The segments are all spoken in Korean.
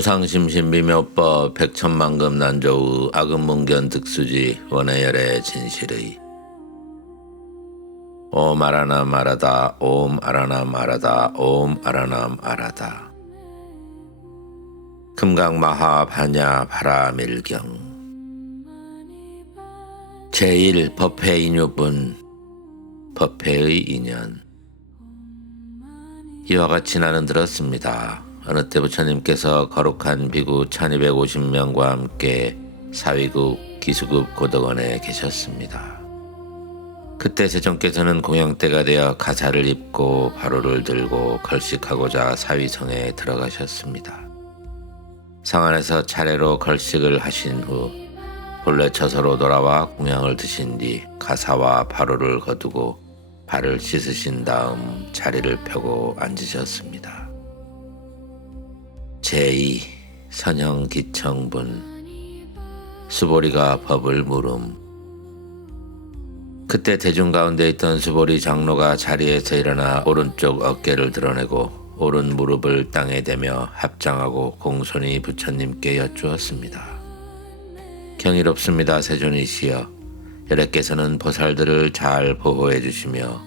무상심신비묘법 백천만금 난조의 악음문견 득수지 원해열의 진실의 옴 아라남 아라다 옴 아라남 아라다 옴 아라남 아라다 금강마하 반야 바라밀경 제1 법회 인유분 법회의 인연 이와 같이 나는 들었습니다. 어느 때 부처님께서 거룩한 비구 1250명과 함께 사위급 기수급 고덕원에 계셨습니다. 그때 세존께서는 공양대가 되어 가사를 입고 바로를 들고 걸식하고자 사위성에 들어가셨습니다. 성 안에서 차례로 걸식을 하신 후 본래 처소로 돌아와 공양을 드신 뒤 가사와 바로를 거두고 발을 씻으신 다음 자리를 펴고 앉으셨습니다. 제2 선형기청분 수보리가 법을 물음. 그때 대중 가운데 있던 수보리 장로가 자리에서 일어나 오른쪽 어깨를 드러내고 오른 무릎을 땅에 대며 합장하고 공손히 부처님께 여쭈었습니다. 경이롭습니다. 세존이시여, 여래께서는 보살들을 잘 보호해 주시며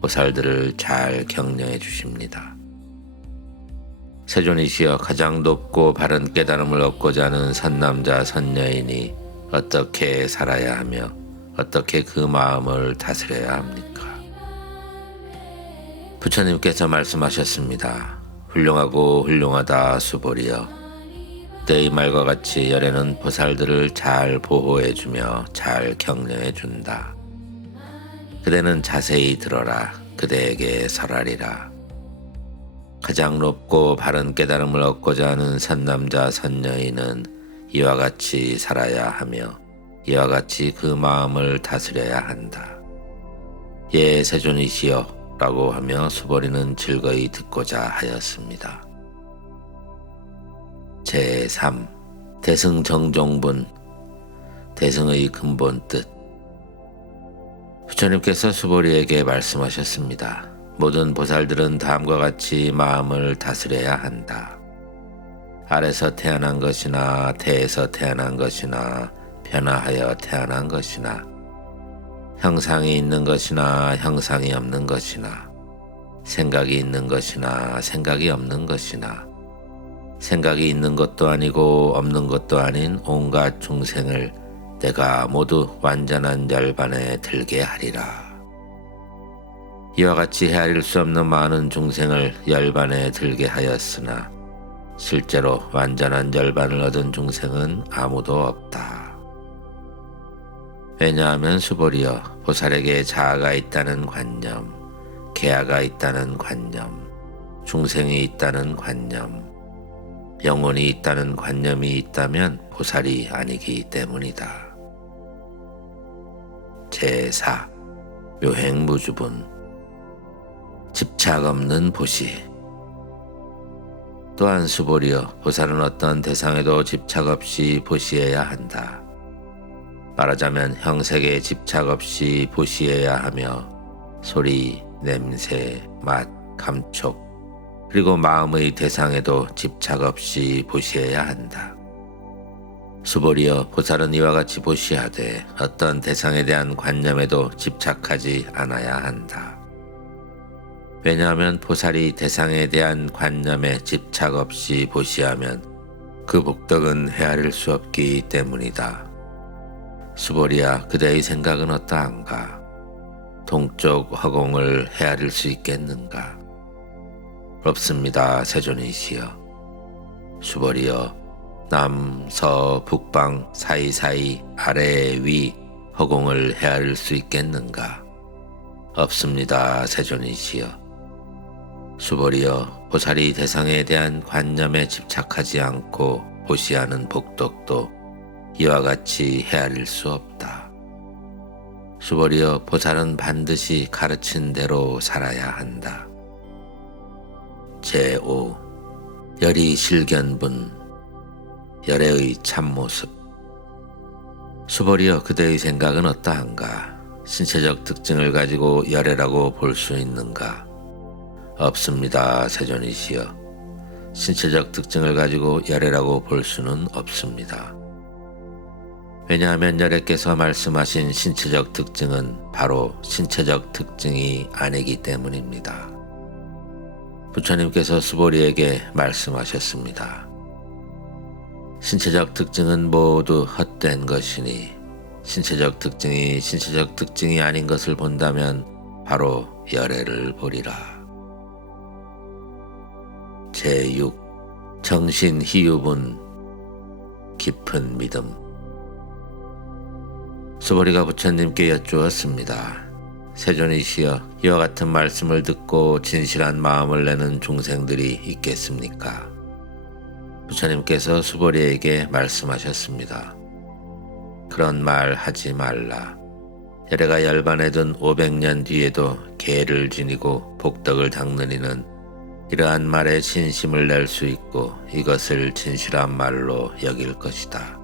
보살들을 잘 격려해 주십니다. 세존이시여, 가장 높고 바른 깨달음을 얻고자 하는 선남자 선녀인이 어떻게 살아야 하며 어떻게 그 마음을 다스려야 합니까? 부처님께서 말씀하셨습니다. 훌륭하고 훌륭하다 수보리여, 때의 말과 같이 열애는 보살들을 잘 보호해주며 잘 격려해준다. 그대는 자세히 들어라. 그대에게 설하리라. 가장 높고 바른 깨달음을 얻고자 하는 선남자 선녀인은 이와 같이 살아야 하며 이와 같이 그 마음을 다스려야 한다. 예, 세존이시여 라고 하며 수보리는 즐거이 듣고자 하였습니다. 제3 대승정종분 대승의 근본 뜻. 부처님께서 수보리에게 말씀하셨습니다. 모든 보살들은 다음과 같이 마음을 다스려야 한다. 아래서 태어난 것이나 태에서 태어난 것이나 변화하여 태어난 것이나 형상이 있는 것이나 형상이 없는 것이나 생각이 있는 것이나 생각이 없는 것이나 생각이 있는 것도 아니고 없는 것도 아닌 온갖 중생을 내가 모두 완전한 열반에 들게 하리라. 이와 같이 헤아릴 수 없는 많은 중생을 열반에 들게 하였으나 실제로 완전한 열반을 얻은 중생은 아무도 없다. 왜냐하면 수보리여, 보살에게 자아가 있다는 관념, 계아가 있다는 관념, 중생이 있다는 관념, 영혼이 있다는 관념이 있다면 보살이 아니기 때문이다. 제4 묘행무주분 집착 없는 보시. 또한 수보리여, 보살은 어떤 대상에도 집착 없이 보시해야 한다. 말하자면 형색에 집착 없이 보시해야 하며 소리, 냄새, 맛, 감촉, 그리고 마음의 대상에도 집착 없이 보시해야 한다. 수보리여, 보살은 이와 같이 보시하되 어떤 대상에 대한 관념에도 집착하지 않아야 한다. 왜냐하면 보살이 대상에 대한 관념에 집착 없이 보시하면 그 복덕은 헤아릴 수 없기 때문이다. 수보리야, 그대의 생각은 어떠한가? 동쪽 허공을 헤아릴 수 있겠는가? 없습니다. 세존이시여. 수보리여, 남, 서, 북방 사이사이 아래, 위 허공을 헤아릴 수 있겠는가? 없습니다. 세존이시여. 수보리여, 보살이 대상에 대한 관념에 집착하지 않고 보시하는 복덕도 이와 같이 헤아릴 수 없다. 수보리여, 보살은 반드시 가르친 대로 살아야 한다. 제5 열이 실견분 열애의 참모습. 수보리여, 그대의 생각은 어떠한가? 신체적 특징을 가지고 열애라고 볼 수 있는가? 없습니다. 세존이시여. 신체적 특징을 가지고 열애라고 볼 수는 없습니다. 왜냐하면 열애께서 말씀하신 신체적 특징은 바로 신체적 특징이 아니기 때문입니다. 부처님께서 수보리에게 말씀하셨습니다. 신체적 특징은 모두 헛된 것이니 신체적 특징이 아닌 것을 본다면 바로 열애를 보리라. 제6. 정신희유분 깊은 믿음. 수보리가 부처님께 여쭈었습니다. 세존이시여, 이와 같은 말씀을 듣고 진실한 마음을 내는 중생들이 있겠습니까? 부처님께서 수보리에게 말씀하셨습니다. 그런 말 하지 말라. 열애가 열반에 든 500년 뒤에도 계를 지니고 복덕을 닦는 이는 이러한 말에 진심을 낼 수 있고 이것을 진실한 말로 여길 것이다.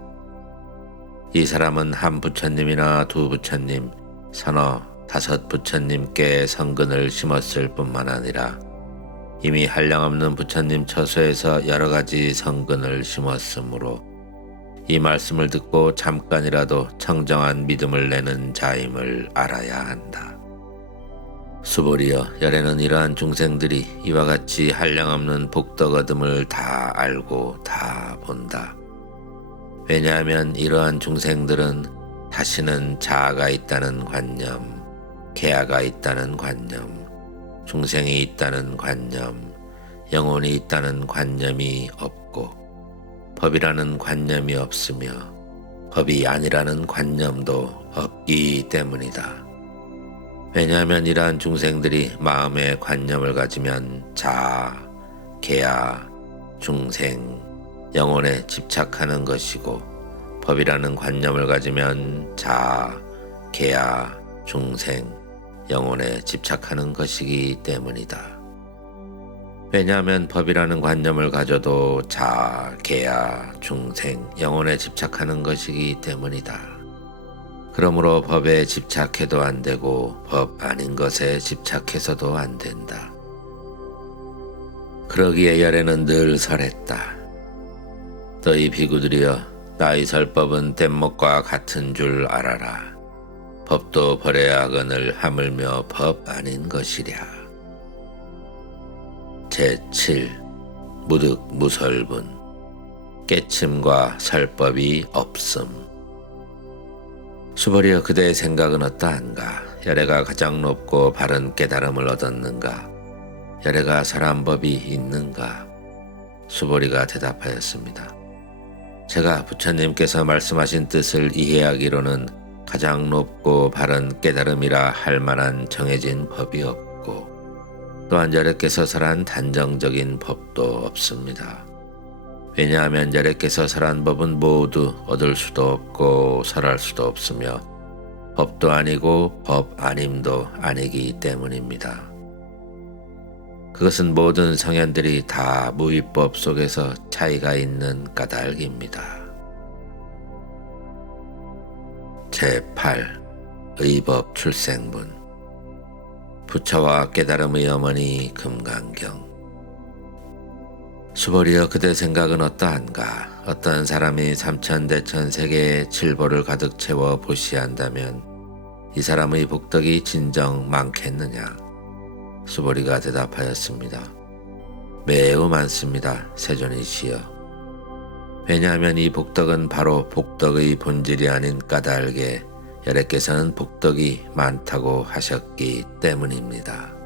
이 사람은 한 부처님이나 두 부처님, 서너, 다섯 부처님께 성근을 심었을 뿐만 아니라 이미 한량없는 부처님 처소에서 여러 가지 성근을 심었으므로 이 말씀을 듣고 잠깐이라도 청정한 믿음을 내는 자임을 알아야 한다. 수보리여, 열애는 이러한 중생들이 이와 같이 한량없는 복덕 얻음을 다 알고 다 본다. 왜냐하면 이러한 중생들은 다시는 자아가 있다는 관념, 계아가 있다는 관념, 중생이 있다는 관념, 영혼이 있다는 관념이 없고 법이라는 관념이 없으며 법이 아니라는 관념도 없기 때문이다. 왜냐하면 이러한 중생들이 마음의 관념을 가지면 자아, 계아, 중생, 영혼에 집착하는 것이고 법이라는 관념을 가지면 자아, 계아, 중생, 영혼에 집착하는 것이기 때문이다. 왜냐하면 법이라는 관념을 가져도 자아, 계아, 중생, 영혼에 집착하는 것이기 때문이다. 그러므로 법에 집착해도 안 되고 법 아닌 것에 집착해서도 안 된다. 그러기에 열애는 늘 설했다. 너희 비구들이여, 나의 설법은 뗏목과 같은 줄 알아라. 법도 버려야 하거늘 하물며 법 아닌 것이랴. 제7. 무득무설분 깨침과 설법이 없음. 수보리여, 그대의 생각은 어떠한가? 열애가 가장 높고 바른 깨달음을 얻었는가? 열애가 설한 법이 있는가? 수보리가 대답하였습니다. 제가 부처님께서 말씀하신 뜻을 이해하기로는 가장 높고 바른 깨달음이라 할 만한 정해진 법이 없고 또한 열애께서 설한 단정적인 법도 없습니다. 왜냐하면 열애께서 설한 법은 모두 얻을 수도 없고 설할 수도 없으며 법도 아니고 법 아님도 아니기 때문입니다. 그것은 모든 성현들이 다 무위법 속에서 차이가 있는 까닭입니다. 제8. 의법 출생분 부처와 깨달음의 어머니 금강경. 수보리여, 그대 생각은 어떠한가? 어떤 사람이 삼천대천 세계에 칠보를 가득 채워 보시한다면 이 사람의 복덕이 진정 많겠느냐? 수보리가 대답하였습니다. 매우 많습니다, 세존이시여. 왜냐하면 이 복덕은 바로 복덕의 본질이 아닌 까닭에 열애께서는 복덕이 많다고 하셨기 때문입니다.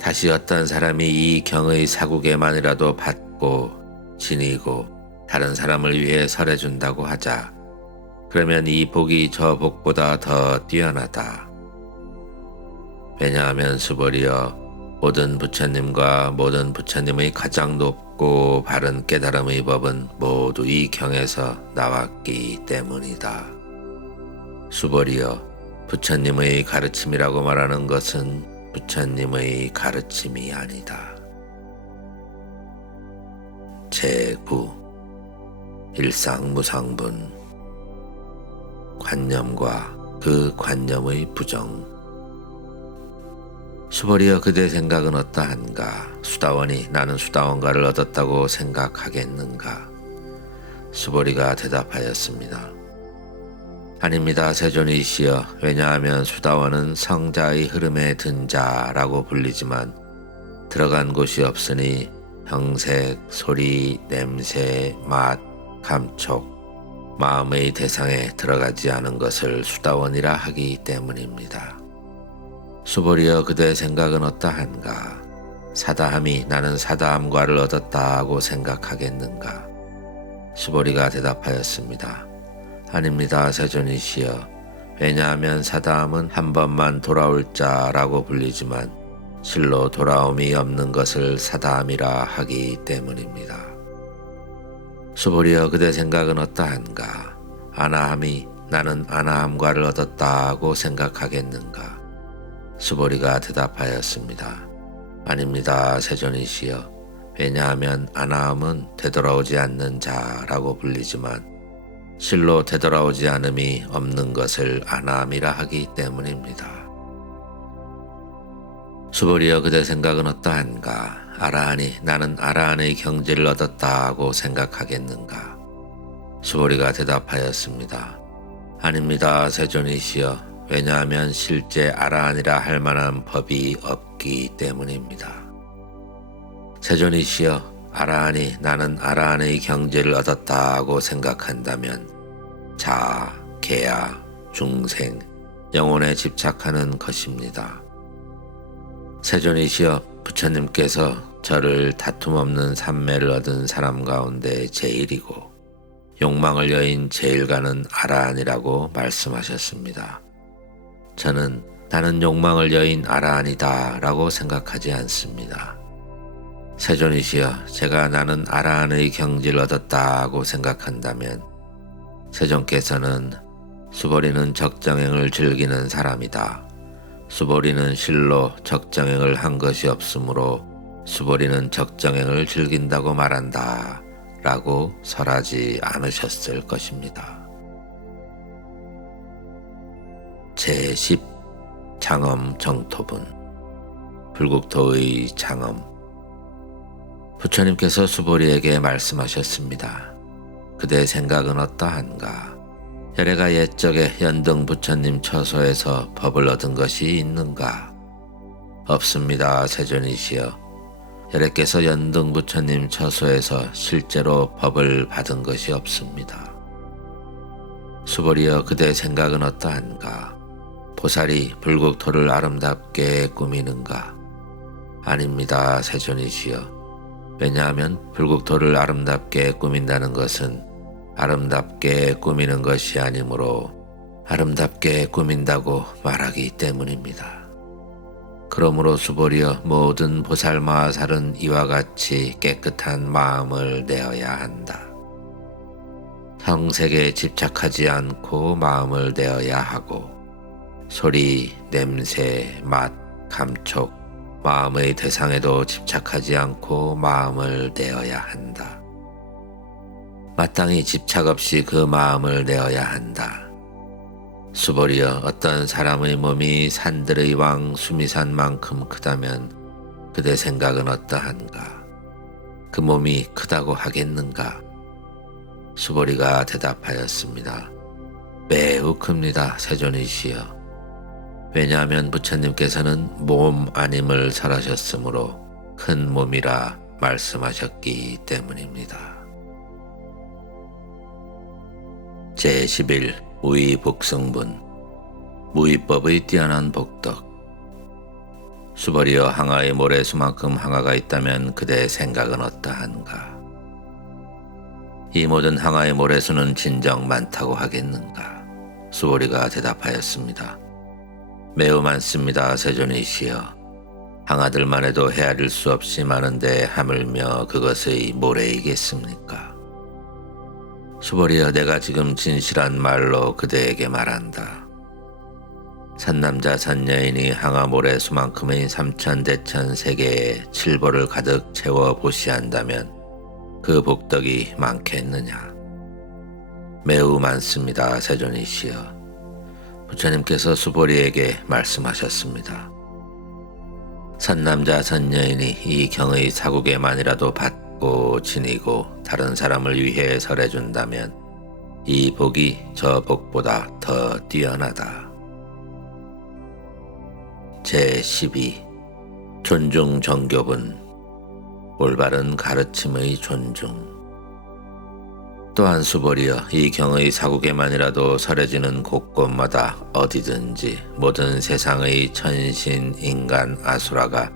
다시 어떤 사람이 이 경의 사국에만이라도 받고 지니고 다른 사람을 위해 설해준다고 하자. 그러면 이 복이 저 복보다 더 뛰어나다. 왜냐하면 수보리여, 모든 부처님과 모든 부처님의 가장 높고 바른 깨달음의 법은 모두 이 경에서 나왔기 때문이다. 수보리여, 부처님의 가르침이라고 말하는 것은 부처님의 가르침이 아니다. 제9. 일상무상분 관념과 그 관념의 부정. 수벌이여 그대 생각은 어떠한가? 수다원이 나는 수다원가를 얻었다고 생각하겠는가? 수벌이가 대답하였습니다. 아닙니다 세존이시여. 왜냐하면 수다원은 성자의 흐름에 든 자라고 불리지만 들어간 곳이 없으니 형색, 소리, 냄새, 맛, 감촉, 마음의 대상에 들어가지 않은 것을 수다원이라 하기 때문입니다. 수벌이여 그대 생각은 어떠한가? 사다함이 나는 사다함과를 얻었다고 생각하겠는가? 수벌이가 대답하였습니다. 아닙니다 세존이시여. 왜냐하면 사다함은 한 번만 돌아올 자라고 불리지만 실로 돌아옴이 없는 것을 사다함이라 하기 때문입니다. 수벌이여 그대 생각은 어떠한가? 아나함이 나는 아나함과를 얻었다고 생각하겠는가? 수벌이가 대답하였습니다. 아닙니다 세존이시여. 왜냐하면 아나함은 되돌아오지 않는 자라고 불리지만 실로 되돌아오지 않음이 없는 것을 아나함이라 하기 때문입니다. 수벌이여 그대 생각은 어떠한가? 아라하니 나는 아라한의 경지를 얻었다고 생각하겠는가? 수벌이가 대답하였습니다. 아닙니다 세존이시여. 왜냐하면 실제 아라한이라 할 만한 법이 없기 때문입니다. 세존이시여, 아라한이 나는 아라한의 경지를 얻었다고 생각한다면 자아, 계야, 중생, 영혼에 집착하는 것입니다. 세존이시여, 부처님께서 저를 다툼 없는 삼매를 얻은 사람 가운데 제일이고 욕망을 여인 제일가는 아라한이라고 말씀하셨습니다. 저는 나는 욕망을 여인 아라한이다 라고 생각하지 않습니다. 세존이시여, 제가 나는 아라한의 경지를 얻었다고 생각한다면 세존께서는 수벌이는 적정행을 즐기는 사람이다. 수벌이는 실로 적정행을 한 것이 없으므로 수벌이는 적정행을 즐긴다고 말한다 라고 설하지 않으셨을 것입니다. 제10 장엄 정토분 불국토의 장엄. 부처님께서 수벌이에게 말씀하셨습니다. 그대 생각은 어떠한가? 열애가 옛적에 연등 부처님 처소에서 법을 얻은 것이 있는가? 없습니다 세존이시여. 열애께서 연등 부처님 처소에서 실제로 법을 받은 것이 없습니다. 수벌이여 그대 생각은 어떠한가? 보살이 불국토를 아름답게 꾸미는가? 아닙니다 세존이시여. 왜냐하면 불국토를 아름답게 꾸민다는 것은 아름답게 꾸미는 것이 아니므로 아름답게 꾸민다고 말하기 때문입니다. 그러므로 수벌이여 모든 보살마하살은 이와 같이 깨끗한 마음을 내어야 한다. 형색에 집착하지 않고 마음을 내어야 하고 소리, 냄새, 맛, 감촉, 마음의 대상에도 집착하지 않고 마음을 내어야 한다. 마땅히 집착 없이 그 마음을 내어야 한다. 수벌이여, 어떤 사람의 몸이 산들의 왕 수미산만큼 크다면 그대 생각은 어떠한가? 그 몸이 크다고 하겠는가? 수벌이가 대답하였습니다. 매우 큽니다 세존이시여. 왜냐하면 부처님께서는 몸 아님을 설하셨으므로 큰 몸이라 말씀하셨기 때문입니다. 제11 무의복승분 무의법의 뛰어난 복덕. 수벌이여, 항아의 모래수만큼 항아가 있다면 그대의 생각은 어떠한가? 이 모든 항아의 모래수는 진정 많다고 하겠는가? 수벌이가 대답하였습니다. 매우 많습니다 세존이시여. 항아들만 해도 헤아릴 수 없이 많은데 하물며 그것의 모래이겠습니까? 수벌이여, 내가 지금 진실한 말로 그대에게 말한다. 산남자 산여인이 항아 모래수만큼의 삼천대천 세계에 칠보를 가득 채워 보시한다면 그 복덕이 많겠느냐? 매우 많습니다 세존이시여. 부처님께서 수벌이에게 말씀하셨습니다. 선남자 선여인이 이 경의 사국에만이라도 받고 지니고 다른 사람을 위해 설해준다면 이 복이 저 복보다 더 뛰어나다. 제12. 존중 정교분. 올바른 가르침의 존중. 또한 수벌이여, 이 경의 사국에만이라도 설해지는 곳곳마다 어디든지 모든 세상의 천신, 인간, 아수라가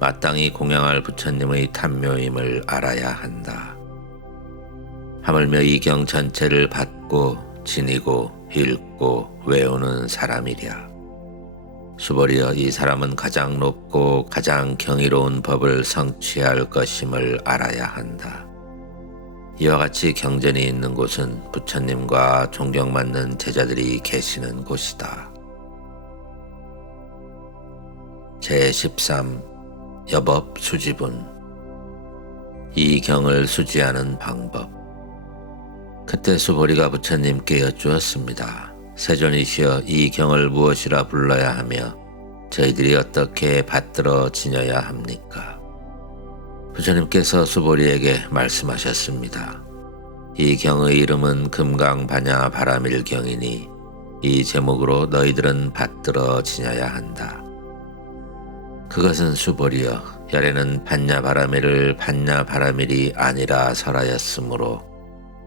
마땅히 공양할 부처님의 탐묘임을 알아야 한다. 하물며 이 경 전체를 받고 지니고 읽고 외우는 사람이랴. 수벌이여, 이 사람은 가장 높고 가장 경이로운 법을 성취할 것임을 알아야 한다. 이와 같이 경전이 있는 곳은 부처님과 존경받는 제자들이 계시는 곳이다. 제13. 여법 수지분. 이 경을 수지하는 방법. 그때 수보리가 부처님께 여쭈었습니다. 세존이시여, 이 경을 무엇이라 불러야 하며 저희들이 어떻게 받들어 지녀야 합니까? 부처님께서 수보리에게 말씀하셨습니다. 이 경의 이름은 금강반야 바라밀경이니 이 제목으로 너희들은 받들어 지녀야 한다. 그것은 수보리여, 열에는 반야바라밀을 반야바라밀이 아니라 설하였으므로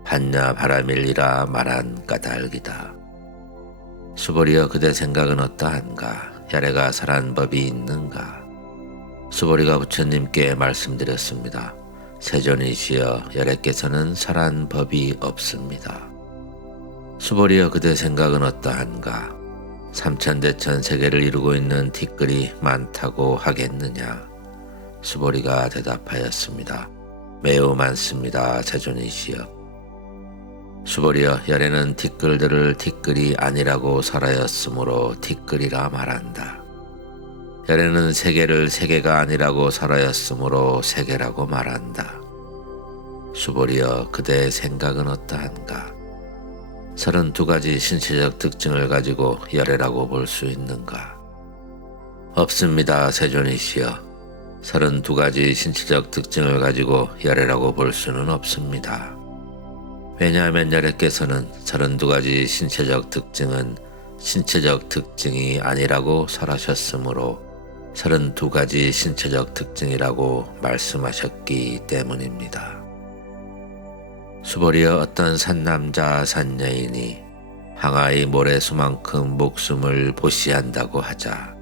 반야바라밀이라 말한 까닭이다. 수보리여, 그대 생각은 어떠한가? 열애가 설한 법이 있는가? 수보리가 부처님께 말씀드렸습니다. 세존이시여, 열애께서는 설한 법이 없습니다. 수보리여, 그대 생각은 어떠한가? 삼천대천 세계를 이루고 있는 티끌이 많다고 하겠느냐? 수보리가 대답하였습니다. 매우 많습니다, 세존이시여. 수보리여, 열에는 티끌들을 티끌이 아니라고 설하였으므로 티끌이라 말한다. 열에는 세계를 세계가 아니라고 설하였으므로 세계라고 말한다. 수보리여, 그대의 생각은 어떠한가? 32가지 신체적 특징을 가지고 열애라고 볼 수 있는가? 없습니다, 세존이시여. 32가지 신체적 특징을 가지고 열애라고 볼 수는 없습니다. 왜냐하면 열애께서는 32가지 신체적 특징은 신체적 특징이 아니라고 설하셨으므로 32가지 신체적 특징이라고 말씀하셨기 때문입니다. 수보리여, 어떤 산남자 산여인이 항아의 모래수만큼 목숨을 보시한다고 하자.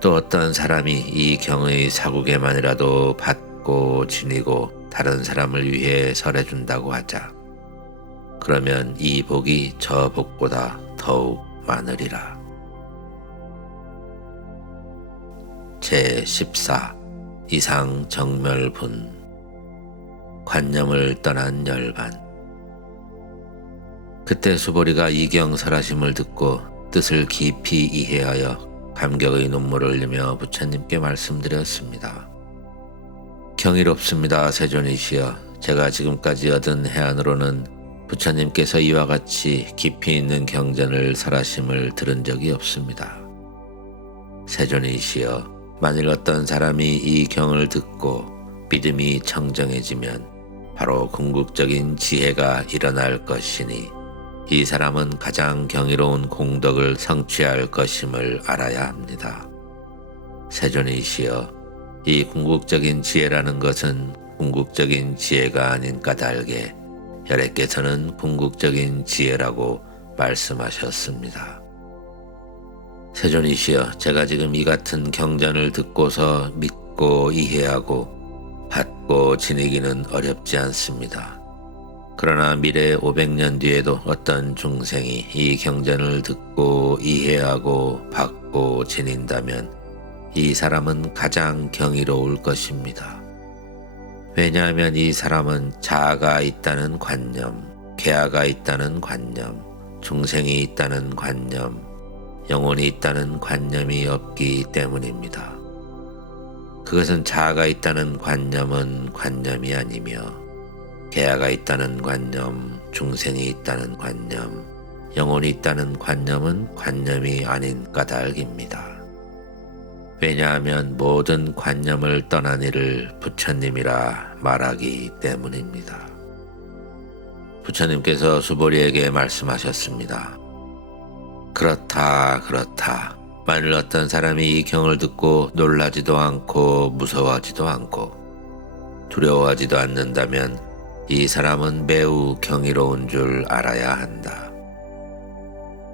또 어떤 사람이 이 경의 사국에만이라도 받고 지니고 다른 사람을 위해 설해준다고 하자. 그러면 이 복이 저 복보다 더욱 많으리라. 제14. 이상 정멸분. 관념을 떠난 열반. 그때 수보리가 이 경 설하심을 듣고 뜻을 깊이 이해하여 감격의 눈물을 흘리며 부처님께 말씀드렸습니다. 경이롭습니다, 세존이시여. 제가 지금까지 얻은 해안으로는 부처님께서 이와 같이 깊이 있는 경전을 설하심을 들은 적이 없습니다. 세존이시여, 만일 어떤 사람이 이 경을 듣고 믿음이 청정해지면 바로 궁극적인 지혜가 일어날 것이니 이 사람은 가장 경이로운 공덕을 성취할 것임을 알아야 합니다. 세존이시여, 이 궁극적인 지혜라는 것은 궁극적인 지혜가 아닌 까닭에 열애께서는 궁극적인 지혜라고 말씀하셨습니다. 세존이시여, 제가 지금 이 같은 경전을 듣고서 믿고 이해하고 받고 지니기는 어렵지 않습니다. 그러나 미래 500년 뒤에도 어떤 중생이 이 경전을 듣고 이해하고 받고 지닌다면 이 사람은 가장 경이로울 것입니다. 왜냐하면 이 사람은 자아가 있다는 관념, 계아가 있다는 관념, 중생이 있다는 관념, 영혼이 있다는 관념이 없기 때문입니다. 그것은 자아가 있다는 관념은 관념이 아니며 계아가 있다는 관념, 중생이 있다는 관념, 영혼이 있다는 관념은 관념이 아닌 까닭입니다. 왜냐하면 모든 관념을 떠난 이를 부처님이라 말하기 때문입니다. 부처님께서 수보리에게 말씀하셨습니다. 그렇다, 그렇다. 만일 어떤 사람이 이 경을 듣고 놀라지도 않고 무서워하지도 않고 두려워하지도 않는다면 이 사람은 매우 경이로운 줄 알아야 한다.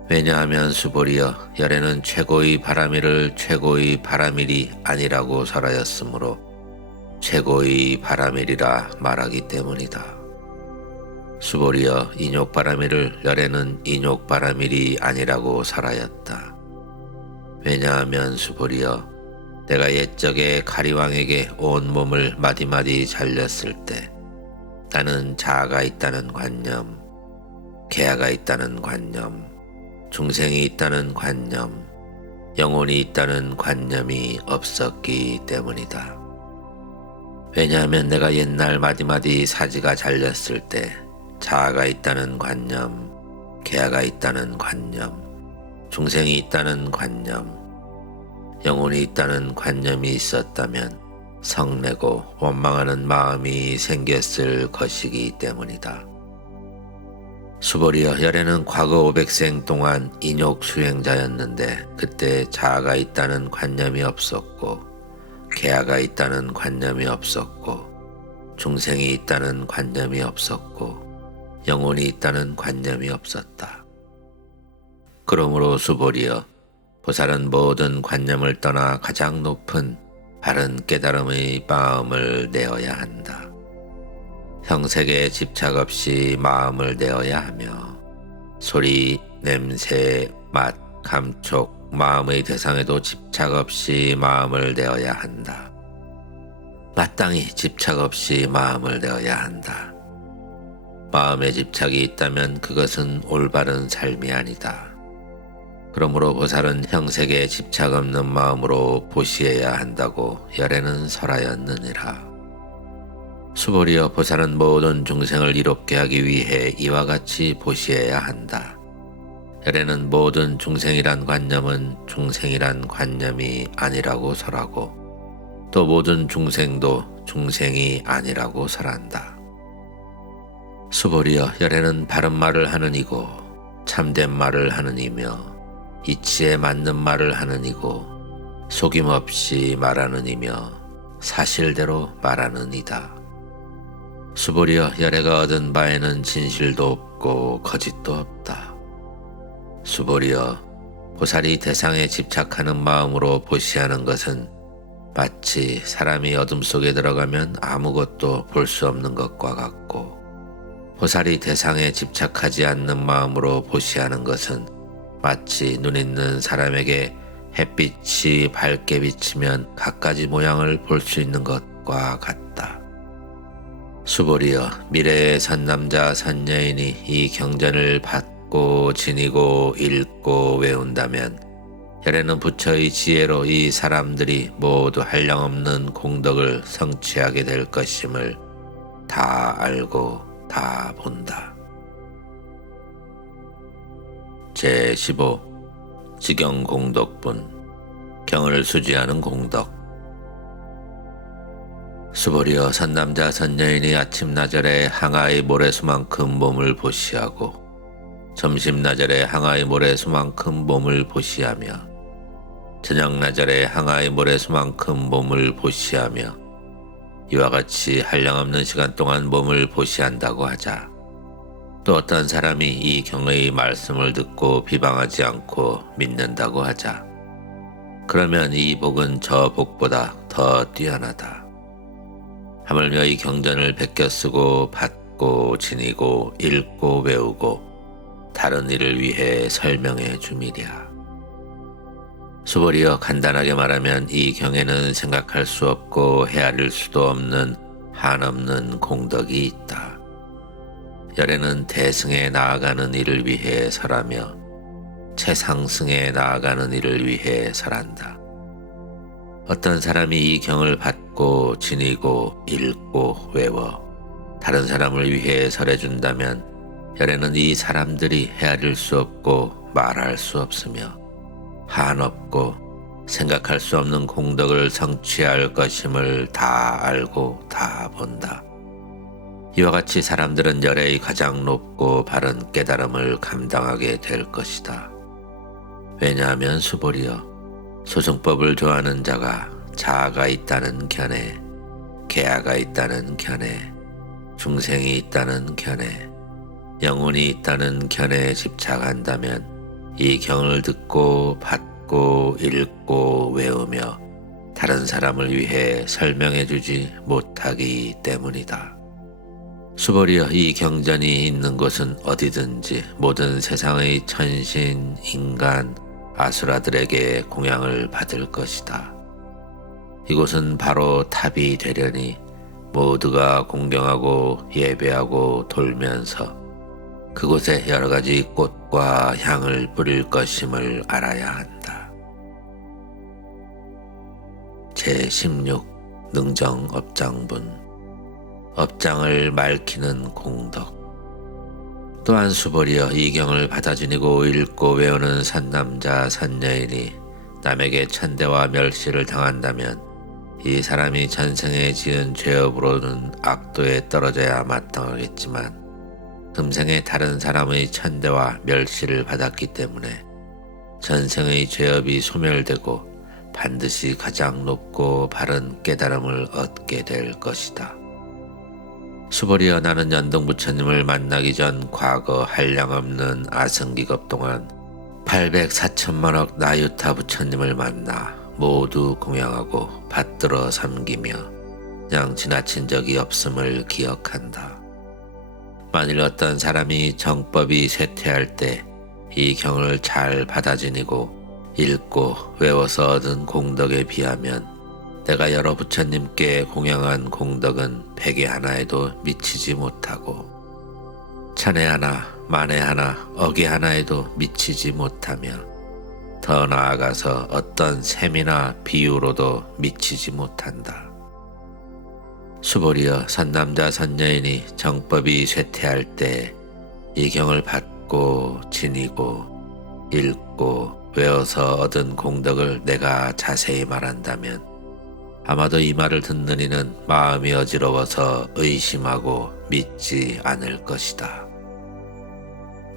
왜냐하면 수보리여, 열에는 최고의 바라미를 최고의 바라밀이 아니라고 설하였으므로 최고의 바라밀이라 말하기 때문이다. 수보리여, 인욕바라밀을 열에는 인욕바라밀이 아니라고 설하였다. 왜냐하면 수보리여, 내가 옛적에 가리왕에게 온 몸을 마디마디 잘렸을 때 나는 자아가 있다는 관념, 개아가 있다는 관념, 중생이 있다는 관념, 영혼이 있다는 관념이 없었기 때문이다. 왜냐하면 내가 옛날 마디마디 사지가 잘렸을 때 자아가 있다는 관념, 개아가 있다는 관념, 중생이 있다는 관념, 영혼이 있다는 관념이 있었다면 성내고 원망하는 마음이 생겼을 것이기 때문이다. 수보리여, 열에는 과거 500생 동안 인욕 수행자였는데 그때 자아가 있다는 관념이 없었고 개아가 있다는 관념이 없었고 중생이 있다는 관념이 없었고 영혼이 있다는 관념이 없었다. 그러므로 수보리여, 보살은 모든 관념을 떠나 가장 높은 바른 깨달음의 마음을 내어야 한다. 형색에 집착 없이 마음을 내어야 하며 소리, 냄새, 맛, 감촉, 마음의 대상에도 집착 없이 마음을 내어야 한다. 마땅히 집착 없이 마음을 내어야 한다. 마음에 집착이 있다면 그것은 올바른 삶이 아니다. 그러므로 보살은 형색에 집착 없는 마음으로 보시해야 한다고 열에는 설하였느니라. 수보리여, 보살은 모든 중생을 이롭게 하기 위해 이와 같이 보시해야 한다. 열에는 모든 중생이란 관념은 중생이란 관념이 아니라고 설하고 또 모든 중생도 중생이 아니라고 설한다. 수보리여, 열에는 바른 말을 하는 이고 참된 말을 하는 이며 이치에 맞는 말을 하는 이고 속임 없이 말하는 이며 사실대로 말하는 이다. 수보리여, 열애가 얻은 바에는 진실도 없고 거짓도 없다. 수보리여, 보살이 대상에 집착하는 마음으로 보시하는 것은 마치 사람이 어둠 속에 들어가면 아무것도 볼 수 없는 것과 같고 보살이 대상에 집착하지 않는 마음으로 보시하는 것은 마치 눈 있는 사람에게 햇빛이 밝게 비치면 갖가지 모양을 볼 수 있는 것과 같다. 수보리여, 미래의 선남자 선여인이 이 경전을 받고 지니고 읽고 외운다면 열에는 부처의 지혜로 이 사람들이 모두 한량없는 공덕을 성취하게 될 것임을 다 알고 다 본다. 제15 지경공덕분 경을 수지하는 공덕. 수보리여, 선남자 선여인이 아침나절에 항아의 모래수만큼 몸을 보시하고 점심나절에 항아의 모래수만큼 몸을 보시하며 저녁나절에 항아의 모래수만큼 몸을 보시하며 이와 같이 한량없는 시간 동안 몸을 보시한다고 하자. 또 어떤 사람이 이 경의 말씀을 듣고 비방하지 않고 믿는다고 하자. 그러면 이 복은 저 복보다 더 뛰어나다. 하물며 이 경전을 베껴 쓰고 받고 지니고 읽고 외우고 다른 일을 위해 설명해 줌이랴. 수보리여, 간단하게 말하면 이 경에는 생각할 수 없고 헤아릴 수도 없는 한없는 공덕이 있다. 열에는 대승에 나아가는 일을 위해 설하며 최상승에 나아가는 일을 위해 설한다. 어떤 사람이 이 경을 받고 지니고 읽고 외워 다른 사람을 위해 설해준다면 열에는 이 사람들이 헤아릴 수 없고 말할 수 없으며 한없고 생각할 수 없는 공덕을 성취할 것임을 다 알고 다 본다. 이와 같이 사람들은 열애의 가장 높고 바른 깨달음을 감당하게 될 것이다. 왜냐하면 수보리여, 소승법을 좋아하는 자가 자아가 있다는 견해, 계아가 있다는 견해, 중생이 있다는 견해, 영혼이 있다는 견해에 집착한다면 이 경을 듣고 받고 읽고 외우며 다른 사람을 위해 설명해 주지 못하기 때문이다. 수보리여, 이 경전이 있는 곳은 어디든지 모든 세상의 천신, 인간, 아수라들에게 공양을 받을 것이다. 이곳은 바로 탑이 되려니 모두가 공경하고 예배하고 돌면서 그곳에 여러 가지 꽃과 향을 뿌릴 것임을 알아야 한다. 제16 능정업장분, 업장을 말키는 공덕. 또한 수보리여, 이 경을 받아 지니고 읽고 외우는 산남자 산여인이 남에게 천대와 멸시를 당한다면 이 사람이 전생에 지은 죄업으로는 악도에 떨어져야 마땅하겠지만 금생에 다른 사람의 천대와 멸시를 받았기 때문에 전생의 죄업이 소멸되고 반드시 가장 높고 바른 깨달음을 얻게 될 것이다. 수보리여, 나는 연등부처님을 만나기 전 과거 한량없는 아승기급 동안 800~4천만억 나유타 부처님을 만나 모두 공양하고 받들어 섬기며 그냥 지나친 적이 없음을 기억한다. 만일 어떤 사람이 정법이 쇠퇴할 때 이 경을 잘 받아 지니고 읽고 외워서 얻은 공덕에 비하면 내가 여러 부처님께 공양한 공덕은 백에 하나에도 미치지 못하고 천에 하나, 만에 하나, 억에 하나에도 미치지 못하며 더 나아가서 어떤 셈이나 비유로도 미치지 못한다. 수보리여, 선남자 선여인이 정법이 쇠퇴할 때 이 경을 받고 지니고 읽고 외워서 얻은 공덕을 내가 자세히 말한다면 아마도 이 말을 듣는 이는 마음이 어지러워서 의심하고 믿지 않을 것이다.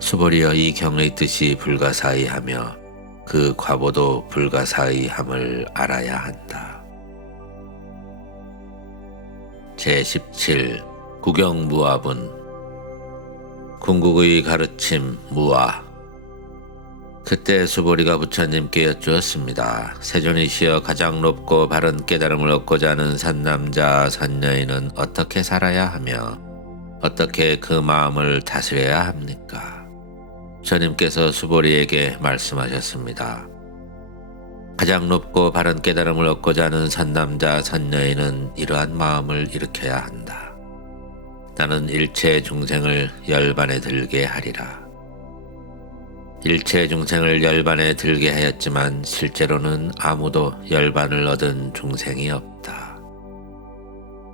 수보리여, 이 경의 뜻이 불가사의하며 그 과보도 불가사의함을 알아야 한다. 제17 구경무아분, 궁극의 가르침 무아. 그때 수보리가 부처님께 여쭈었습니다. 세존이시여, 가장 높고 바른 깨달음을 얻고자 하는 산남자 산여인은 어떻게 살아야 하며 어떻게 그 마음을 다스려야 합니까? 부처님께서 수보리에게 말씀하셨습니다. 가장 높고 바른 깨달음을 얻고자 하는 산남자 산여인은 이러한 마음을 일으켜야 한다. 나는 일체 중생을 열반에 들게 하리라. 일체 중생을 열반에 들게 하였지만 실제로는 아무도 열반을 얻은 중생이 없다.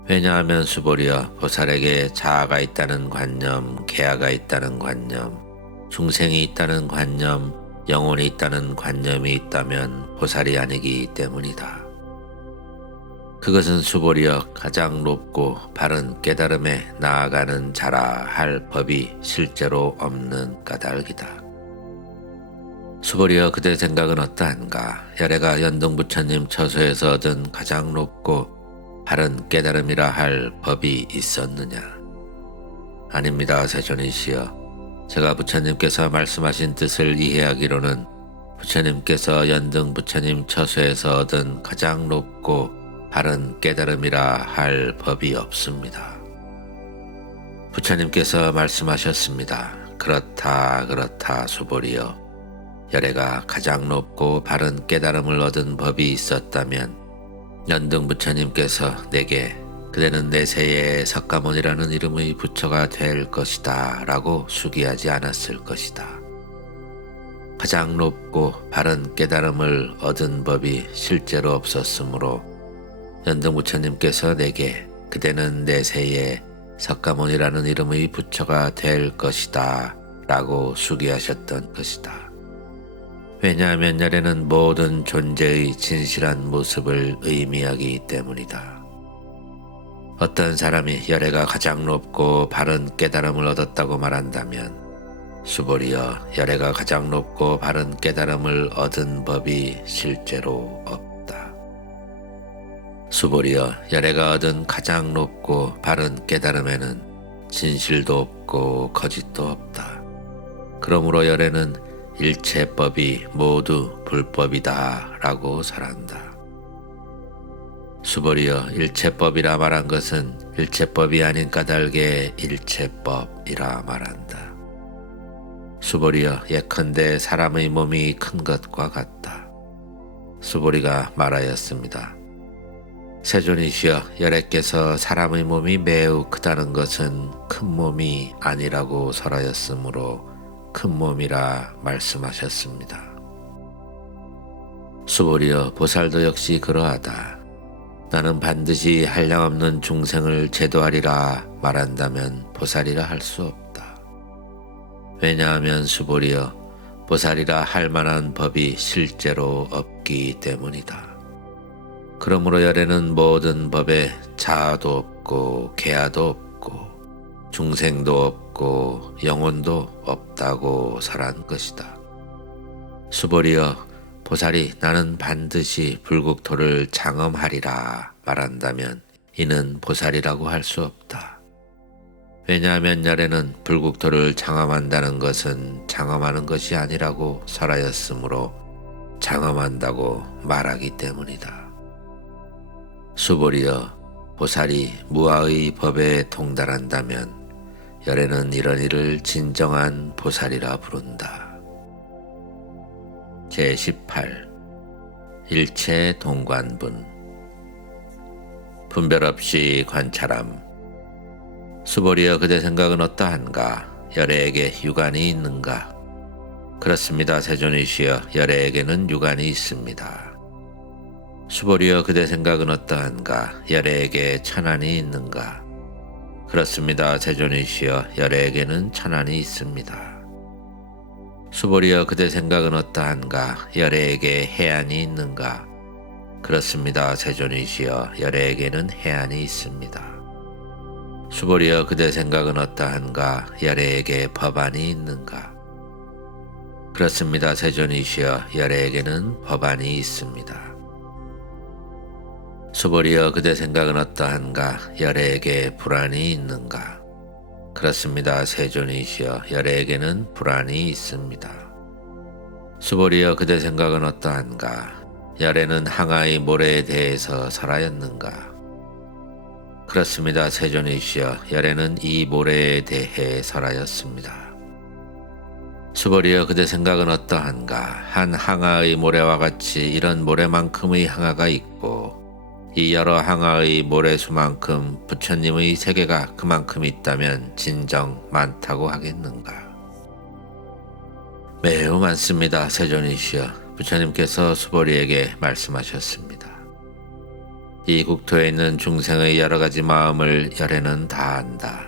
왜냐하면 수보리여, 보살에게 자아가 있다는 관념, 계아가 있다는 관념, 중생이 있다는 관념, 영혼이 있다는 관념이 있다면 보살이 아니기 때문이다. 그것은 수보리여, 가장 높고 바른 깨달음에 나아가는 자라 할 법이 실제로 없는 까닭이다. 수보리여, 그대 생각은 어떠한가? 열애가 연등부처님 처소에서 얻은 가장 높고 바른 깨달음이라 할 법이 있었느냐? 아닙니다, 세존이시여. 제가 부처님께서 말씀하신 뜻을 이해하기로는 부처님께서 연등부처님 처소에서 얻은 가장 높고 바른 깨달음이라 할 법이 없습니다. 부처님께서 말씀하셨습니다. 그렇다 수보리여, 열애가 가장 높고 바른 깨달음을 얻은 법이 있었다면 연등부처님께서 내게 그대는 내세에 석가모니라는 이름의 부처가 될 것이다 라고 수기하지 않았을 것이다. 가장 높고 바른 깨달음을 얻은 법이 실제로 없었으므로 연등부처님께서 내게 그대는 내세에 석가모니라는 이름의 부처가 될 것이다 라고 수기하셨던 것이다. 왜냐하면 열애는 모든 존재의 진실한 모습을 의미하기 때문이다. 어떤 사람이 열애가 가장 높고 바른 깨달음을 얻었다고 말한다면 수보리여, 열애가 가장 높고 바른 깨달음을 얻은 법이 실제로 없다. 수보리여, 열애가 얻은 가장 높고 바른 깨달음에는 진실도 없고 거짓도 없다. 그러므로 열애는 일체법이 모두 불법이다 라고 설한다. 수보리여, 일체법이라 말한 것은 일체법이 아닌 까닭에 일체법이라 말한다. 수보리여, 예컨대 사람의 몸이 큰 것과 같다. 수보리가 말하였습니다. 세존이시여, 열애께서 사람의 몸이 매우 크다는 것은 큰 몸이 아니라고 설하였으므로 큰 몸이라 말씀하셨습니다. 수보리여, 보살도 역시 그러하다. 나는 반드시 한량없는 중생을 제도하리라 말한다면 보살이라 할 수 없다. 왜냐하면 수보리여, 보살이라 할 만한 법이 실제로 없기 때문이다. 그러므로 열애는 모든 법에 자아도 없고 계아도 없고 중생도 없고 영혼도 없다고 설한 것이다. 수보리여, 보살이 나는 반드시 불국토를 장엄하리라 말한다면 이는 보살이라고 할 수 없다. 왜냐하면 열애는 불국토를 장엄한다는 것은 장엄하는 것이 아니라고 설하였으므로 장엄한다고 말하기 때문이다. 수보리여, 보살이 무아의 법에 통달한다면 열애는 이런 이를 진정한 보살이라 부른다. 제18 일체 동관분. 분별 없이 관찰함. 수보리여, 그대 생각은 어떠한가? 열애에게 유관이 있는가? 그렇습니다, 세존이시여, 열애에게는 유관이 있습니다. 수보리여, 그대 생각은 어떠한가? 열애에게 천안이 있는가? 그렇습니다, 세존이시여, 열애에게는 천안이 있습니다. 수보리여, 그대 생각은 어떠한가? 열애에게 해안이 있는가? 그렇습니다, 세존이시여, 열애에게는 해안이 있습니다. 수보리여, 그대 생각은 어떠한가? 열애에게 법안이 있는가? 그렇습니다, 세존이시여, 열애에게는 법안이 있습니다. 수보리여, 그대 생각은 어떠한가? 열애에게 불안이 있는가? 그렇습니다, 세존이시여, 열애에게는 불안이 있습니다. 수보리여, 그대 생각은 어떠한가? 열애는 항아의 모래에 대해서 설하였는가? 그렇습니다, 세존이시여, 열애는 이 모래에 대해 설하였습니다. 수보리여, 그대 생각은 어떠한가? 한 항아의 모래와 같이 이런 모래만큼의 항아가 있고 이 여러 항아의 모래수만큼 부처님의 세계가 그만큼 있다면 진정 많다고 하겠는가? 매우 많습니다, 세존이시여. 부처님께서 수보리에게 말씀하셨습니다. 이 국토에 있는 중생의 여러 가지 마음을 열애는 다 안다.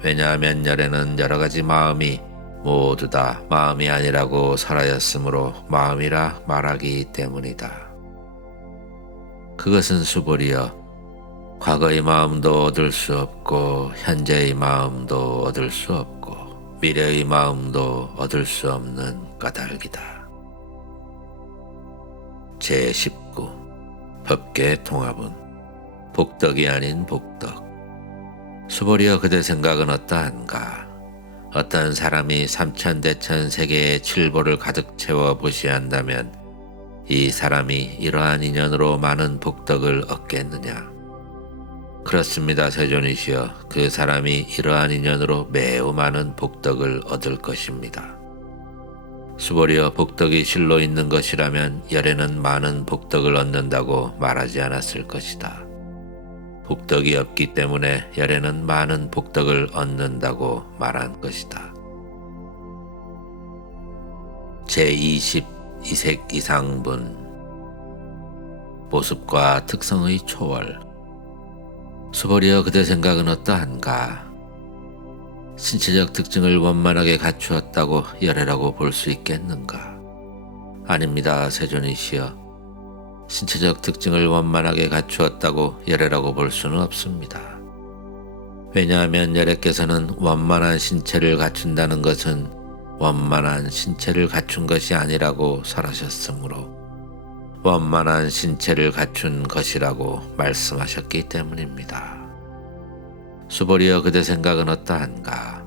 왜냐하면 열애는 여러 가지 마음이 모두 다 마음이 아니라고 설하였으므로 마음이라 말하기 때문이다. 그것은 수보리여, 과거의 마음도 얻을 수 없고 현재의 마음도 얻을 수 없고 미래의 마음도 얻을 수 없는 까닭이다. 제19 법계 통합은 복덕이 아닌 복덕. 수보리여, 그대 생각은 어떠한가? 어떤 사람이 삼천대천 세계의 칠보를 가득 채워 보시한다면 이 사람이 이러한 인연으로 많은 복덕을 얻겠느냐? 그렇습니다, 세존이시여. 그 사람이 이러한 인연으로 매우 많은 복덕을 얻을 것입니다. 수보리여, 복덕이 실로 있는 것이라면 열애는 많은 복덕을 얻는다고 말하지 않았을 것이다. 복덕이 없기 때문에 열애는 많은 복덕을 얻는다고 말한 것이다. 제20 이색 이상분. 모습과 특성의 초월. 수보리여, 그대 생각은 어떠한가? 신체적 특징을 원만하게 갖추었다고 열애라고 볼 수 있겠는가? 아닙니다, 세존이시여. 신체적 특징을 원만하게 갖추었다고 열애라고 볼 수는 없습니다. 왜냐하면 열애께서는 원만한 신체를 갖춘다는 것은 원만한 신체를 갖춘 것이 아니라고 설하셨으므로 원만한 신체를 갖춘 것이라고 말씀하셨기 때문입니다. 수보리여, 그대 생각은 어떠한가?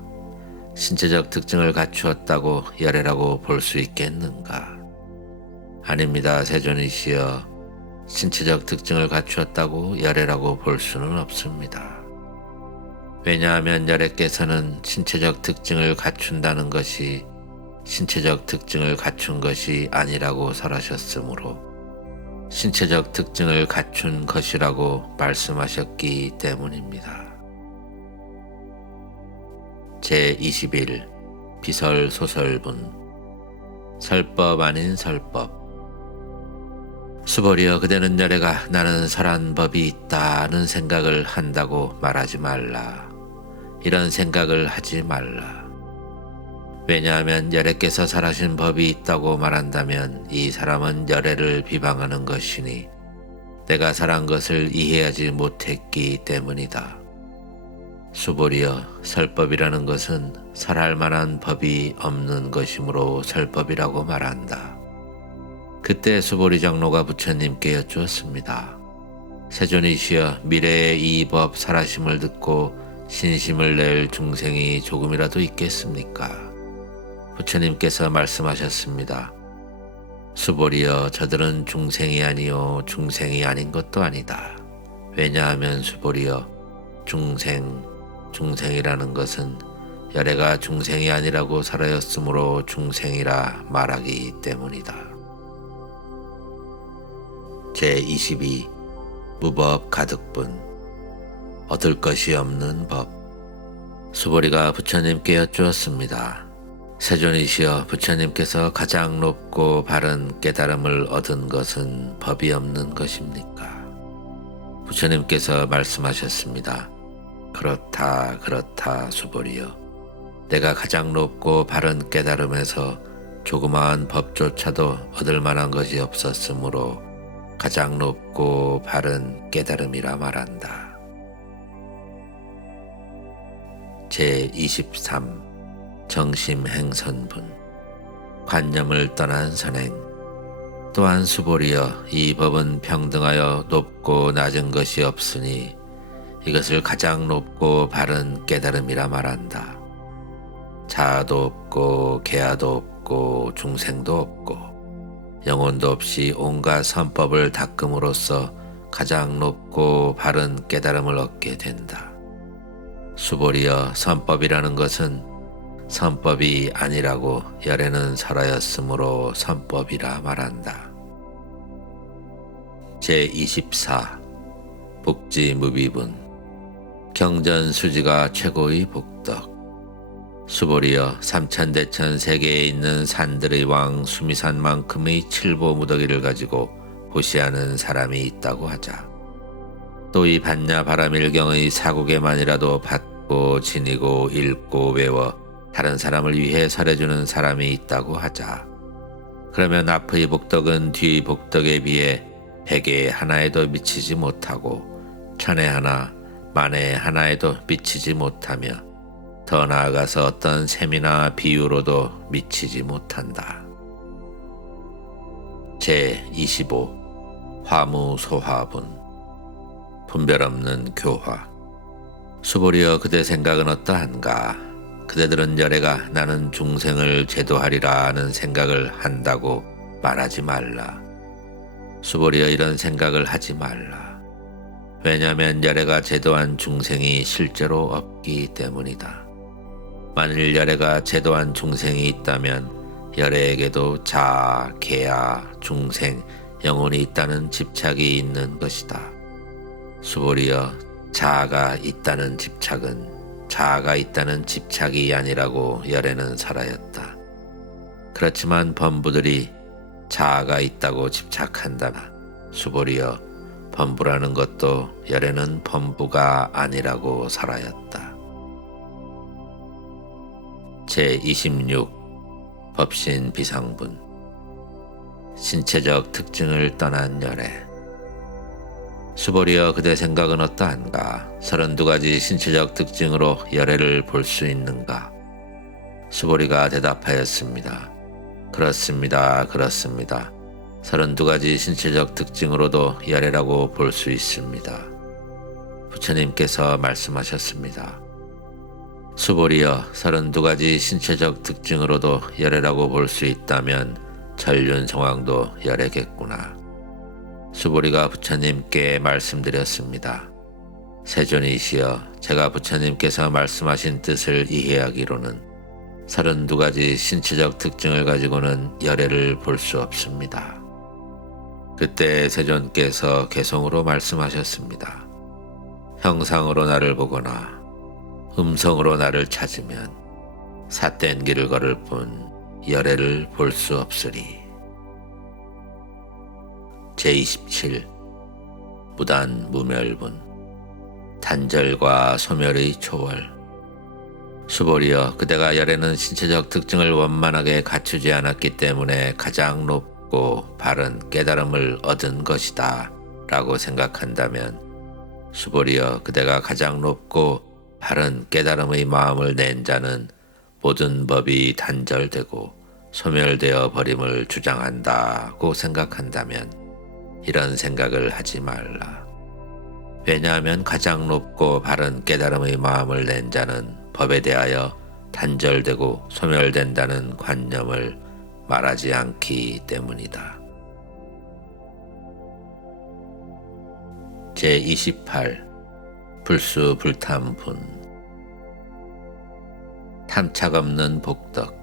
신체적 특징을 갖추었다고 열애라고 볼 수 있겠는가? 아닙니다, 세존이시여. 신체적 특징을 갖추었다고 열애라고 볼 수는 없습니다. 왜냐하면 열애께서는 신체적 특징을 갖춘다는 것이 신체적 특징을 갖춘 것이 아니라고 설하셨으므로 신체적 특징을 갖춘 것이라고 말씀하셨기 때문입니다. 제21 비설소설분 설법 아닌 설법. 수보리여, 그대는 열애가 나는 설한 법이 있다는 생각을 한다고 말하지 말라. 이런 생각을 하지 말라. 왜냐하면 열애께서 설하신 법이 있다고 말한다면 이 사람은 열애를 비방하는 것이니 내가 설한 것을 이해하지 못했기 때문이다. 수보리여, 설법이라는 것은 설할 만한 법이 없는 것이므로 설법이라고 말한다. 그때 수보리 장로가 부처님께 여쭈었습니다. 세존이시여, 미래에 이 법 설하심을 듣고 신심을 낼 중생이 조금이라도 있겠습니까? 부처님께서 말씀하셨습니다. 수보리여, 저들은 중생이 아니요 중생이 아닌 것도 아니다. 왜냐하면 수보리여, 중생이라는 것은 열애가 중생이 아니라고 설하였으므로 중생이라 말하기 때문이다. 제22 무법 가득분 얻을 것이 없는 법. 수보리가 부처님께 여쭈었습니다. 세존이시여, 부처님께서 가장 높고 바른 깨달음을 얻은 것은 법이 없는 것입니까? 부처님께서 말씀하셨습니다. 그렇다 수보리여. 내가 가장 높고 바른 깨달음에서 조그마한 법조차도 얻을 만한 것이 없었으므로 가장 높고 바른 깨달음이라 말한다. 제23 정심행선분 관념을 떠난 선행. 또한 수보리여, 이 법은 평등하여 높고 낮은 것이 없으니 이것을 가장 높고 바른 깨달음이라 말한다. 자아도 없고 계아도 없고 중생도 없고 영혼도 없이 온갖 선법을 닦음으로써 가장 높고 바른 깨달음을 얻게 된다. 수보리여, 선법이라는 것은 선법이 아니라고 열애는 설하였으므로 선법이라 말한다. 제24 복지무비분 경전수지가 최고의 복덕. 수보리여, 삼천대천 세계에 있는 산들의 왕 수미산만큼의 칠보무더기를 가지고 호시하는 사람이 있다고 하자. 또 이 반야 바라밀경의 사국에만이라도 받고 지니고 읽고 외워 다른 사람을 위해 설해주는 사람이 있다고 하자. 그러면 앞의 복덕은 뒤의 복덕에 비해 백에 하나에도 미치지 못하고 천에 하나, 만에 하나에도 미치지 못하며 더 나아가서 어떤 셈이나 비유로도 미치지 못한다. 제25 화무소화분 분별 없는 교화. 수보리여, 그대 생각은 어떠한가? 그대들은 열애가 나는 중생을 제도하리라 하는 생각을 한다고 말하지 말라. 수보리여, 이런 생각을 하지 말라. 왜냐하면 열애가 제도한 중생이 실제로 없기 때문이다. 만일 열애가 제도한 중생이 있다면 열애에게도 자아, 계아, 중생, 영혼이 있다는 집착이 있는 것이다. 수보리여, 자아가 있다는 집착이 아니라고 열애는 설하였다. 그렇지만 범부들이 자아가 있다고 집착한다. 수보리여, 범부라는 것도 열애는 범부가 아니라고 설하였다. 제26 법신 비상분 신체적 특징을 떠난 열애. 수보리여 그대 생각은 어떠한가? 32가지 신체적 특징으로 열애를 볼 수 있는가? 수보리가 대답하였습니다. 그렇습니다. 그렇습니다. 32가지 신체적 특징으로도 열애라고 볼 수 있습니다. 부처님께서 말씀하셨습니다. 수보리여 32가지 신체적 특징으로도 열애라고 볼 수 있다면 전륜 성황도 열애겠구나. 수보리가 부처님께 말씀드렸습니다. 세존이시여, 제가 부처님께서 말씀하신 뜻을 이해하기로는 32가지 신체적 특징을 가지고는 열애를 볼 수 없습니다. 그때 세존께서 개성으로 말씀하셨습니다. 형상으로 나를 보거나 음성으로 나를 찾으면 삿된 길을 걸을 뿐 열애를 볼 수 없으리. 제27 무단 무멸분 단절과 소멸의 초월. 수보리여 그대가 열애는 신체적 특징을 원만하게 갖추지 않았기 때문에 가장 높고 바른 깨달음을 얻은 것이다 라고 생각한다면 수보리여 그대가 가장 높고 바른 깨달음의 마음을 낸 자는 모든 법이 단절되고 소멸되어 버림을 주장한다고 생각한다면 이런 생각을 하지 말라. 왜냐하면 가장 높고 바른 깨달음의 마음을 낸 자는 법에 대하여 단절되고 소멸된다는 관념을 말하지 않기 때문이다. 제28 불수불탐분 탐착 없는 복덕.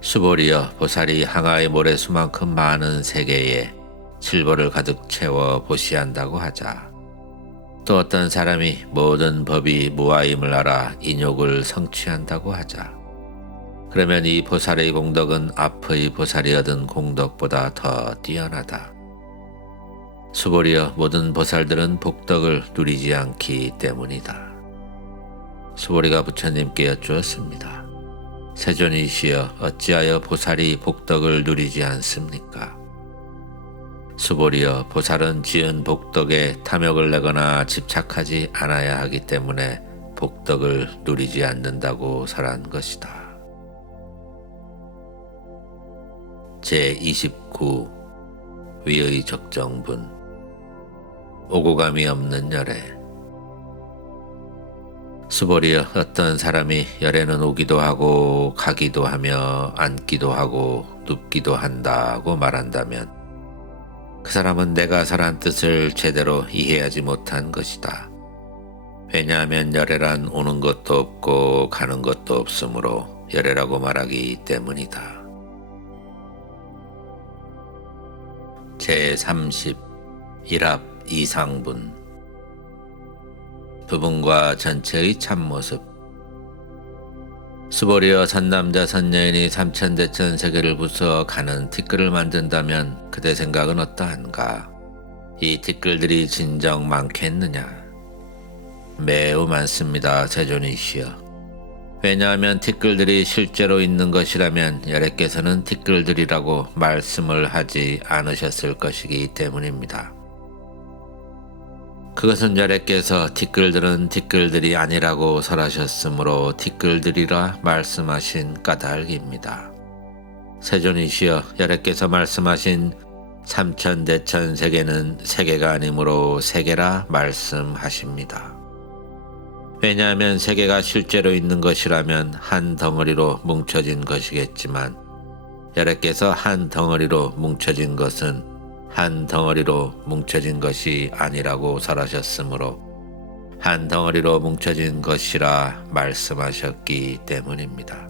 수보리여 보살이 항아의 모래수만큼 많은 세계에 칠보를 가득 채워 보시한다고 하자. 또 어떤 사람이 모든 법이 무아임을 알아 인욕을 성취한다고 하자. 그러면 이 보살의 공덕은 앞의 보살이 얻은 공덕보다 더 뛰어나다. 수보리여 모든 보살들은 복덕을 누리지 않기 때문이다. 수보리가 부처님께 여쭈었습니다. 세존이시여 어찌하여 보살이 복덕을 누리지 않습니까? 수보리여 보살은 지은 복덕에 탐욕을 내거나 집착하지 않아야 하기 때문에 복덕을 누리지 않는다고 설한 것이다. 제29 위의 적정분 오고감이 없는 열애. 수보리여 어떤 사람이 열애는 오기도 하고 가기도 하며 앉기도 하고 눕기도 한다고 말한다면 그 사람은 내가 설한 뜻을 제대로 이해하지 못한 것이다. 왜냐하면 열애란 오는 것도 없고 가는 것도 없으므로 열애라고 말하기 때문이다. 제30 일합 이상분 부분과 전체의 참모습. 수보리여 선남자 선여인이 삼천대천 세계를 부숴 가는 티끌을 만든다면 그대 생각은 어떠한가? 이 티끌들이 진정 많겠느냐? 매우 많습니다, 세존이시여. 왜냐하면 티끌들이 실제로 있는 것이라면 열애께서는 티끌들이라고 말씀을 하지 않으셨을 것이기 때문입니다. 그것은 열애께서 티끌들은 티끌들이 아니라고 설하셨으므로 티끌들이라 말씀하신 까닭입니다. 세존이시여 열애께서 말씀하신 삼천대천 세계는 세계가 아니므로 세계라 말씀하십니다. 왜냐하면 세계가 실제로 있는 것이라면 한 덩어리로 뭉쳐진 것이겠지만 열애께서 한 덩어리로 뭉쳐진 것은 한 덩어리로 뭉쳐진 것이 아니라고 설하셨으므로 한 덩어리로 뭉쳐진 것이라 말씀하셨기 때문입니다.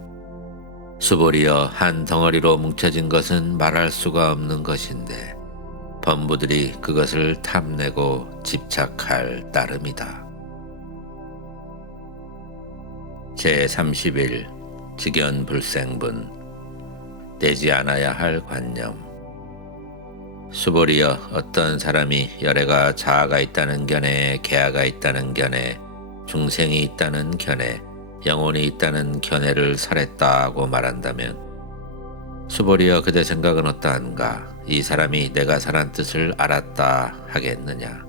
수보리여 한 덩어리로 뭉쳐진 것은 말할 수가 없는 것인데 범부들이 그것을 탐내고 집착할 따름이다. 제31 직연불생분 되지 않아야 할 관념. 수보리여 어떤 사람이 열애가 자아가 있다는 견해, 개아가 있다는 견해, 중생이 있다는 견해, 영혼이 있다는 견해를 설했다고 말한다면 수보리여 그대 생각은 어떠한가? 이 사람이 내가 설한 뜻을 알았다 하겠느냐?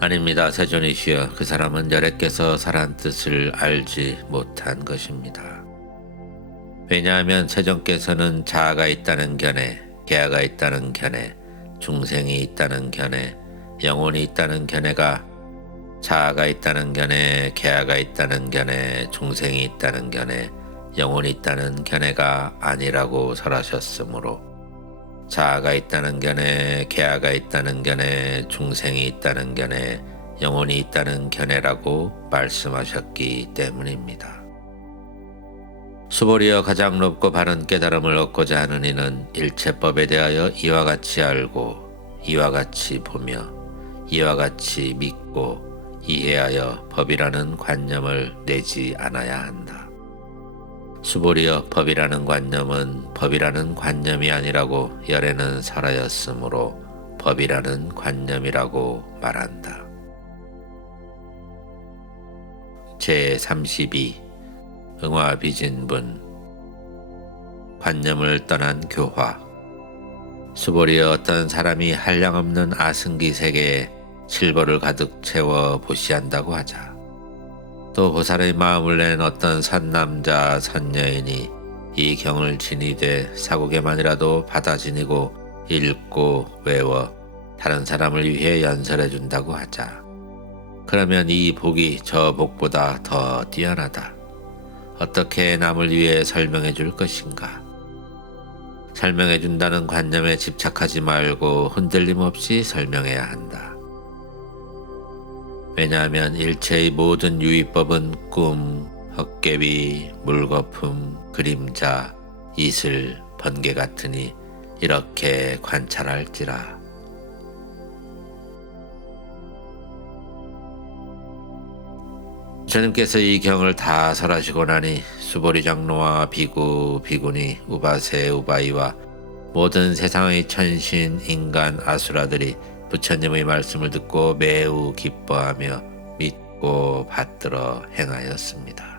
아닙니다. 세존이시여, 그 사람은 여래께서 설한 뜻을 알지 못한 것입니다. 왜냐하면 세존께서는 자아가 있다는 견해, 계아가 있다는 견해, 중생이 있다는 견해, 영혼이 있다는 견해가 자아가 있다는 견해, 계아가 있다는 견해, 중생이 있다는 견해, 영혼이 있다는 견해가 아니라고 설하셨으므로 자아가 있다는 견해, 계아가 있다는 견해, 중생이 있다는 견해, 영혼이 있다는 견해라고 말씀하셨기 때문입니다. 수보리여 가장 높고 바른 깨달음을 얻고자 하는 이는 일체법에 대하여 이와 같이 알고 이와 같이 보며 이와 같이 믿고 이해하여 법이라는 관념을 내지 않아야 한다. 수보리여 법이라는 관념은 법이라는 관념이 아니라고 열에는 설하였으므로 법이라는 관념이라고 말한다. 제32 응화비진분 관념을 떠난 교화. 수보리여 어떤 사람이 한량없는 아승기 세계에 실버를 가득 채워 보시한다고 하자. 또 보살의 마음을 낸 어떤 선남자 선여인이 이 경을 지니되 사국에만이라도 받아 지니고 읽고 외워 다른 사람을 위해 연설해 준다고 하자. 그러면 이 복이 저 복보다 더 뛰어나다. 어떻게 남을 위해 설명해 줄 것인가? 설명해 준다는 관념에 집착하지 말고 흔들림 없이 설명해야 한다. 왜냐하면 일체의 모든 유의법은 꿈, 헛개비, 물거품, 그림자, 이슬, 번개 같으니 이렇게 관찰할지라. 주님께서 이 경을 다 설하시고 나니 수보리 장로와 비구, 비구니, 우바세, 우바이와 모든 세상의 천신, 인간, 아수라들이 부처님의 말씀을 듣고 매우 기뻐하며 믿고 받들어 행하였습니다.